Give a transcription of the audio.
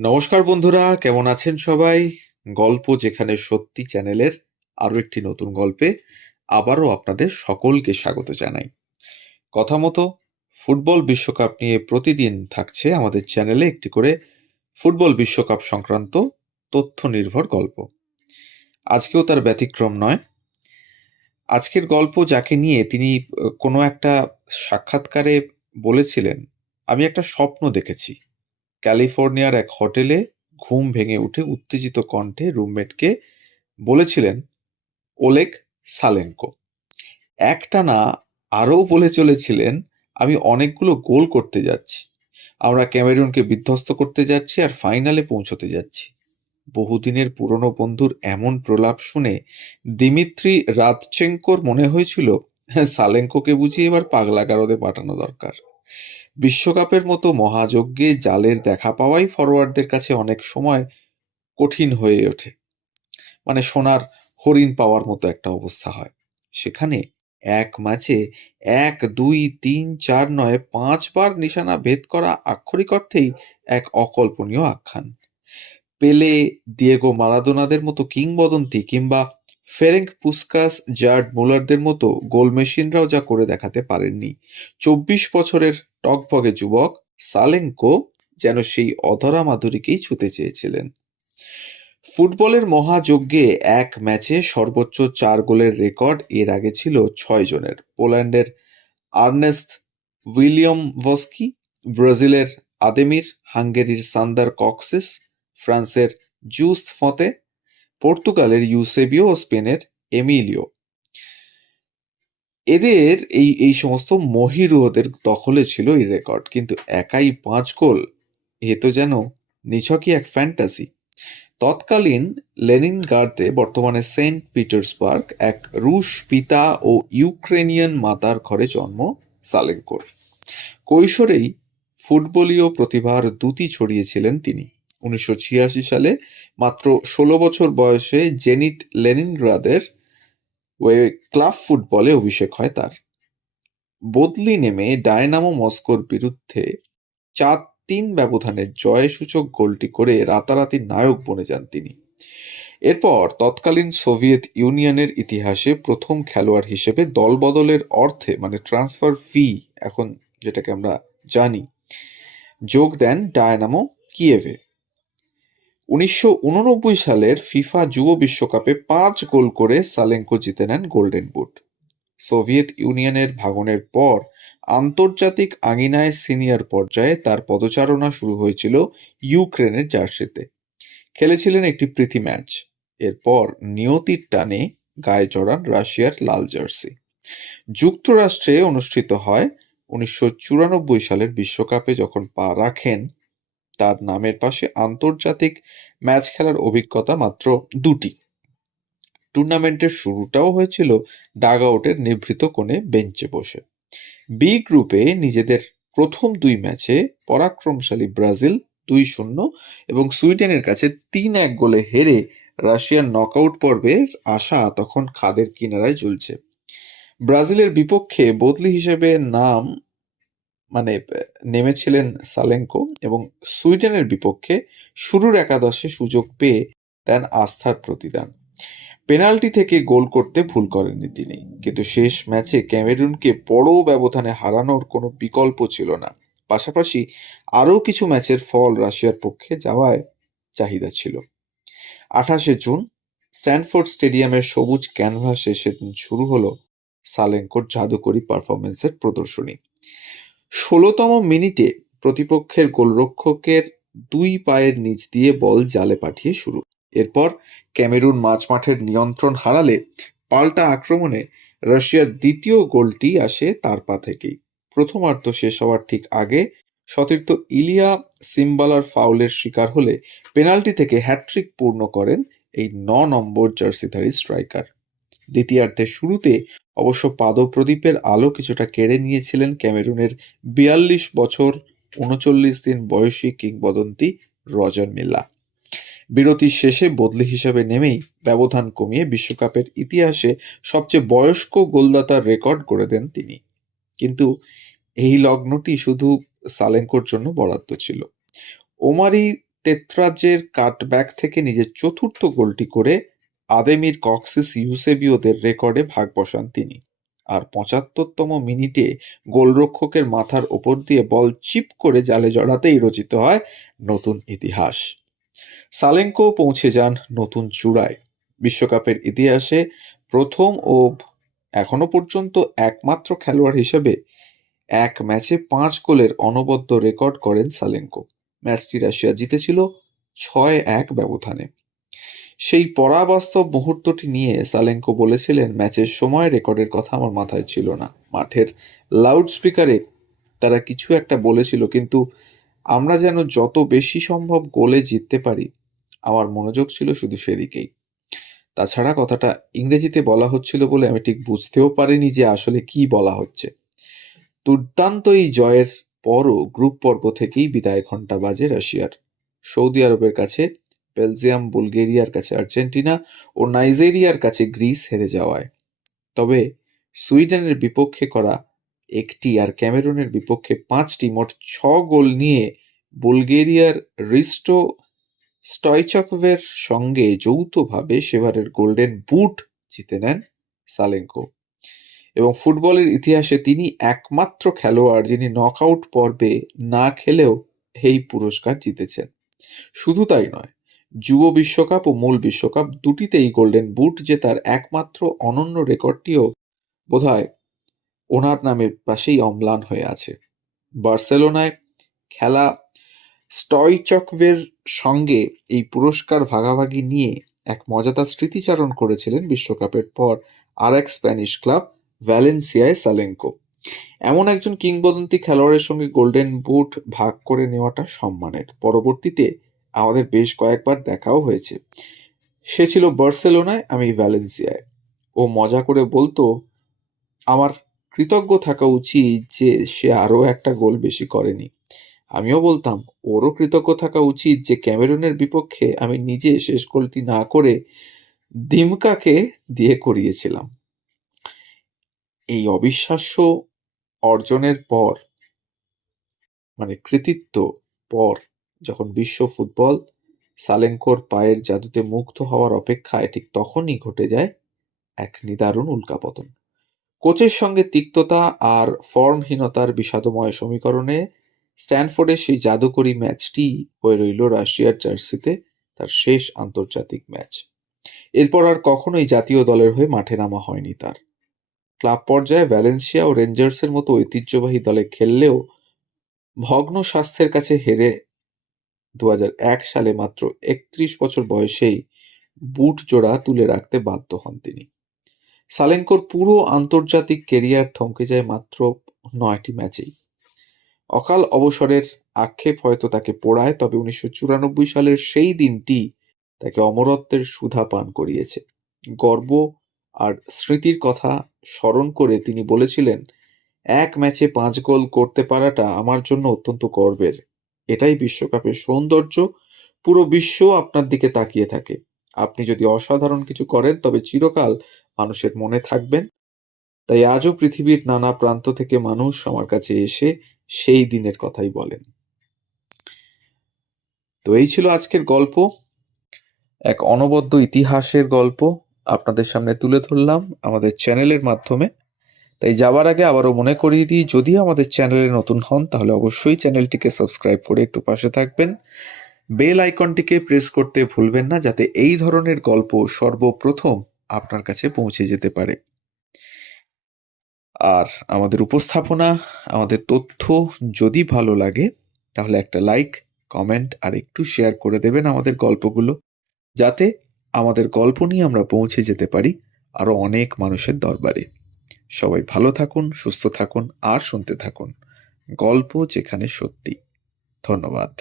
নমস্কার বন্ধুরা, কেমন আছেন সবাই? গল্প যেখানে সত্যি চ্যানেলের আরো একটি নতুন গল্পে আবারও আপনাদের সকলকে স্বাগত জানাই। কথা মতো ফুটবল বিশ্বকাপ নিয়ে প্রতিদিন থাকছে আমাদের চ্যানেলে একটি করে ফুটবল বিশ্বকাপ সংক্রান্ত তথ্য নির্ভর গল্প। আজকেও তার ব্যতিক্রম নয়। আজকের গল্প যাকে নিয়ে তিনি কোনো একটা সাক্ষাৎকারে বলেছিলেন, আমি একটা স্বপ্ন দেখেছি। ক্যালিফোর্নিয়ার এক হোটেলে ঘুম ভেঙে উঠে উত্তেজিত কণ্ঠে রুমমেটকে বলেছিলেন ওলেগ সালেনকো। একটানা আরও বলে চলেছিলেন, আমি অনেকগুলো গোল করতে যাচ্ছি, আমরা ক্যামেরুনকে বিধ্বস্ত করতে যাচ্ছি আর ফাইনালে পৌঁছতে যাচ্ছি। বহুদিনের পুরনো বন্ধুর এমন প্রলাপ শুনে দিমিত্রি রাদচেঙ্কোর মনে হয়েছিল, সালেঙ্কোকে বুঝিয়ে এবার পাগলা গারদে পাঠানো দরকার। বিশ্বকাপের মতো মহাযজ্ঞে জালের দেখা পাওয়াই ফরোয়ার্ডদের কাছে অনেক সময় কঠিন হয়ে ওঠে। মানে সোনার হরিণ পাওয়ার মতো একটা অবস্থা হয়। সেখানে এক ম্যাচে 1, 2, 3, 4 নয় 5 বার নিশানা ভেদ করা আক্ষরিক অর্থেই এক অকল্পনীয় আখ্যান। পেলে, দিয়েগো মারাদোনাদের মতো কিংবদন্তি কিংবা ফেরেঙ্ক পুস্কাস, জার্ড মুলারদের মতো গোল মেশিনরাও যা করে দেখাতে পারেননি 24 বছরের টগবগে যুবক সালেঙ্কো যেন সেই অধরা মাধুরীকেই ছুঁতে চেয়েছিলেন। ফুটবলের মহাযজ্ঞে এক ম্যাচে সর্বোচ্চ 4 গোলের রেকর্ড এর আগে ছিল 6 জনের। পোল্যান্ডের আর্নেস্ট উইলিয়ামভস্কি, ব্রাজিলের আদেমির, হাঙ্গেরির সান্দার কক্সিস, ফ্রান্সের জুস ফতে, পর্তুগালের ইউসেবিও ও স্পেনের এমিলিও। এদের এই সমস্ত মহিরুহদের দখলে ছিল এই রেকর্ড, কিন্তু একাই 5 গোল, এ তো যেন নিছকই এক ফ্যান্টাসি। তৎকালীন লেনিনগ্রাদে, বর্তমানে সেন্ট পিটার্সবার্গ, এক রুশ পিতা ও ইউক্রেনিয়ান মাতার ঘরে জন্ম সালেঙ্কোর। কৈশোরেই ফুটবলীয় প্রতিভার দ্যুতি ছড়িয়েছিলেন তিনি। 1986 সালে মাত্র 16 বছর বয়সে জেনিট লেনিনগ্রাদের ক্লাব ফুটবলে অভিষেক হয় তার। বদলি নেমে ডায়নামো মস্কোর বিরুদ্ধে 4-3 ব্যবধানে জয়সূচক গোলটি করে রাতারাতি নায়ক বনে যান তিনি। এরপর তৎকালীন সোভিয়েত ইউনিয়নের ইতিহাসে প্রথম খেলোয়াড় হিসেবে দলবদলের অর্থে, মানে ট্রান্সফার ফি এখন যেটাকে আমরা জানি, যোগ দেন ডায়নামো কিয়েভে। 1989 সালের ফিফা যুব বিশ্বকাপে 5 গোল করে সালেঙ্কো জিতে নেন গোল্ডেন বুট। সোভিয়েত ইউনিয়নের ভাঙনের পর আন্তর্জাতিক আঙিনায় সিনিয়র পর্যায়ে তার পদচারণা শুরু হয়েছিল ইউক্রেনের জার্সিতে। খেলেছিলেন একটি প্রীতি ম্যাচ। এরপর নিয়তির টানে গায়ে জড়ান রাশিয়ার লাল জার্সি। যুক্তরাষ্ট্রে অনুষ্ঠিত হয় 1994 সালের বিশ্বকাপে যখন পা রাখেন, তার নামের পাশে আন্তর্জাতিক ম্যাচ খেলার অভিজ্ঞতা মাত্র 2টি। টুর্নামেন্টের শুরুটাও হয়েছিল ডাগআউটের নিভৃত কোণে বেঞ্চে বসে। বি গ্রুপে নিজেদের প্রথম 2 ম্যাচে পরাক্রমশালী ব্রাজিল 2-0 এবং সুইডেনের কাছে 3-1 গোলে হেরে রাশিয়ার নকআউট পর্বের আশা তখন খাদের কিনারায় ঝুলছে। ব্রাজিলের বিপক্ষে বদলি হিসেবে নেমেছিলেন সালেঙ্কো এবং সুইডেনের বিপক্ষে শুরুর একাদশে সুযোগ পেয়ে দেন আস্থার প্রতিদান। পেনাল্টি থেকে গোল করতে ভুল করেননি তিনি, কিন্তু শেষ ম্যাচে ক্যামেরুনকে বড় ব্যবধানে হারানোর কোনো বিকল্প ছিল না। পাশাপাশি আরও কিছু ম্যাচের ফল রাশিয়ার পক্ষে যাওয়ায় চাহিদা ছিল। 28 জুন স্ট্যানফোর্ড স্টেডিয়ামের সবুজ ক্যানভাসে সেদিন শুরু হলো সালেঙ্কোর জাদুকরী পারফরমেন্সের প্রদর্শনী। 16তম মিনিটে প্রতিপক্ষের গোলরক্ষকের 2 পায়ের নিচ দিয়ে বল জালে পাঠিয়ে শুরু। এরপর ক্যামেরুন মাঝমাঠের নিয়ন্ত্রণ হারালে পাল্টা আক্রমণে রাশিয়ার দ্বিতীয় গোলটি আসে তার পা থেকেই। প্রথমার্ধ শেষ হওয়ার ঠিক আগে সতীর্থ ইলিয়া সিম্বালার ফাউলের শিকার হলে পেনাল্টি থেকে হ্যাটট্রিক পূর্ণ করেন এই 9 নম্বর জার্সিধারী স্ট্রাইকার। দ্বিতীয়ার্ধের শুরুতে অবশ্য পাদপ্রদীপের আলো কিছুটা কেড়ে নিয়েছিলেন ক্যামেরুনের 42 বছর 39 দিন বয়সী কিংবদন্তি রজার মিলা। বিরতির শেষে বদলি হিসেবে নেমেই ব্যবধান কমিয়ে বিশ্বকাপের ইতিহাসে সবচেয়ে বয়স্ক গোলদাতার রেকর্ড গড়ে দেন তিনি। কিন্তু এই লগ্নটি শুধু সালেঙ্কোর জন্য বরাদ্দ ছিল। ওমারি তেত্রাজের কাটব্যাক থেকে নিজের চতুর্থ গোলটি করে আদেমির কক্সিস ইউসেবিওদের রেকর্ডে ভাগ বসান তিনি। আর ৭৫তম মিনিটে গোলরক্ষকের মাথার ওপর দিয়ে বল চিপ করে জালে জড়াতেই রচিত হয় নতুন ইতিহাস। সালেঙ্কো পৌঁছে যান নতুন চূড়ায়। বিশ্বকাপের ইতিহাসে প্রথম ও এখনো পর্যন্ত একমাত্র খেলোয়াড় হিসেবে এক ম্যাচে ৫ গোলের অনবদ্য রেকর্ড করেন সালেঙ্কো। ম্যাচটি রাশিয়া জিতেছিল ৬-১ ব্যবধানে। সেই পরাবাস্তব মুহূর্তটি নিয়ে সালেঙ্কো বলেছিলেন, ম্যাচের সময় রেকর্ডের কথা আমার মাথায় ছিল না। মাঠের লাউডস্পিকারে তারা কিছু একটা বলেছিল, কিন্তু আমরা যেন যত বেশি সম্ভব গোলে জিততে পারি, আমার মনোযোগ ছিল শুধু সেদিকেই। তাছাড়া কথাটা ইংরেজিতে বলা হচ্ছিল বলে আমি ঠিক বুঝতেও পারিনি যে আসলে কি বলা হচ্ছে। দুর্দান্ত এই জয়ের পরও গ্রুপ পর্ব থেকেই বিদায় ঘণ্টা বাজে রাশিয়ার। সৌদি আরবের কাছে বেলজিয়াম, বুলগেরিয়ার কাছে আর্জেন্টিনা ও নাইজেরিয়ার কাছে গ্রিস হেরে যাওয়ায়। তবে সুইডেনের বিপক্ষে করা একটি আর ক্যামেরুনের বিপক্ষে ৫টি মোট ৬ গোল নিয়ে বুলগেরিয়ার রিস্টো স্টয়চকভের সঙ্গে যৌথভাবে সেবারের গোল্ডেন বুট জিতে নেন সালেঙ্কো। এবং ফুটবলের ইতিহাসে তিনি একমাত্র খেলোয়াড় যিনি নকআউট পর্বে না খেলেও এই পুরস্কার জিতেছেন। শুধু তাই নয়, যুব বিশ্বকাপ ও মূল বিশ্বকাপ দুটিতেই গোল্ডেন বুট জেতার একমাত্র অনন্য রেকর্ডটিও বোধহয় ওনার নামের পাশেই অম্লান হয়ে আছে। বার্সেলোনায় খেলা স্টয়চকভের সঙ্গে এই পুরস্কার ভাগাভাগি নিয়ে এক মজাদার স্মৃতিচারণ করেছিলেন বিশ্বকাপের পর আর এক স্প্যানিশ ক্লাব ভ্যালেন্সিয়ায় সালেঙ্কো। এমন একজন কিংবদন্তি খেলোয়াড়ের সঙ্গে গোল্ডেন বুট ভাগ করে নেওয়াটা সম্মানের। পরবর্তীতে আমাদের বেশ কয়েকবার দেখাও হয়েছে। সে ছিল বার্সেলোনায়, আমি ভ্যালেন্সিয়ায়। ও মজা করে বলতো আমার কৃতজ্ঞ থাকা উচিত যে সে আরও একটা গোল বেশি করেনি। আমিও বলতাম ওরও কৃতজ্ঞ থাকা উচিত যে ক্যামেরুনের বিপক্ষে আমি নিজে শেষ গোলটি না করে দিমকাকে দিয়ে করিয়েছিলাম। এই অবিশ্বাস্য অর্জনের পর, মানে কৃতিত্ব পর, যখন বিশ্ব ফুটবল সালেঙ্কোর পায়ের জাদুতে মুগ্ধ হওয়ার অপেক্ষায়, ঠিক তখনই ঘটে যায় এক নিদারুণ উল্কাপতন। কোচের সঙ্গে তিক্ততা আর ফর্মহীনতার বিষাদময় সমীকরণে স্ট্যানফোর্ডের সেই জাদুকরী ম্যাচটি হয়ে রইল রাশিয়ার জার্সিতে তার শেষ আন্তর্জাতিক ম্যাচ। এরপর আর কখনোই জাতীয় দলের হয়ে মাঠে নামা হয়নি তার। ক্লাব পর্যায়ে ভ্যালেন্সিয়া ও রেঞ্জার্সের মতো ঐতিহ্যবাহী দলে খেললেও ভগ্ন স্বাস্থ্যের কাছে হেরে ২০০১ সালে মাত্র ৩১ বছর বয়সেই বুট জোড়া তুলে রাখতে বাধ্য হন তিনি। সালেঙ্কোর পুরো আন্তর্জাতিক কেরিয়ার থমকে যায় মাত্র ৯টি ম্যাচেই। অকাল অবসরের আক্ষেপ হয়তো তাকে পোড়ায়, তবে ১৯৯৪ সালের সেই দিনটি তাকে অমরত্বের সুধা পান করিয়েছে। গর্ব আর স্মৃতির কথা স্মরণ করে তিনি বলেছিলেন, এক ম্যাচে ৫ গোল করতে পারাটা আমার জন্য অত্যন্ত গর্বের। এটাই বিশ্বকাপের সৌন্দর্য। পুরো বিশ্ব আপনার দিকে তাকিয়ে থাকে। আপনি যদি অসাধারণ কিছু করেন তবে চিরকাল মানুষের মনে থাকবেন। তাই আজও পৃথিবীর নানা প্রান্ত থেকে মানুষ আমার কাছে এসে সেই দিনের কথাই বলেন। তো এই ছিল আজকের গল্প, এক অনবদ্য ইতিহাসের গল্প আপনাদের সামনে তুলে ধরলাম আমাদের চ্যানেলের মাধ্যমে। তাই যাবার আগে আবারও মনে করিয়ে দিই, যদি আমাদের চ্যানেলে নতুন হন তাহলে অবশ্যই চ্যানেলটিকে সাবস্ক্রাইব করে একটু পাশে থাকবেন। বেল আইকনটিকে প্রেস করতে ভুলবেন না, যাতে এই ধরনের গল্প সর্বপ্রথম আপনার কাছে পৌঁছে যেতে পারে। আর আমাদের উপস্থাপনা, আমাদের তথ্য যদি ভালো লাগে তাহলে একটা লাইক, কমেন্ট আর একটু শেয়ার করে দেবেন আমাদের গল্পগুলো, যাতে আমাদের গল্প নিয়ে আমরা পৌঁছে যেতে পারি আরো অনেক মানুষের দরবারে। সবাই ভালো থাকুন, সুস্থ থাকুন আর শুনতে থাকুন গল্প যেখানে সত্যি। ধন্যবাদ।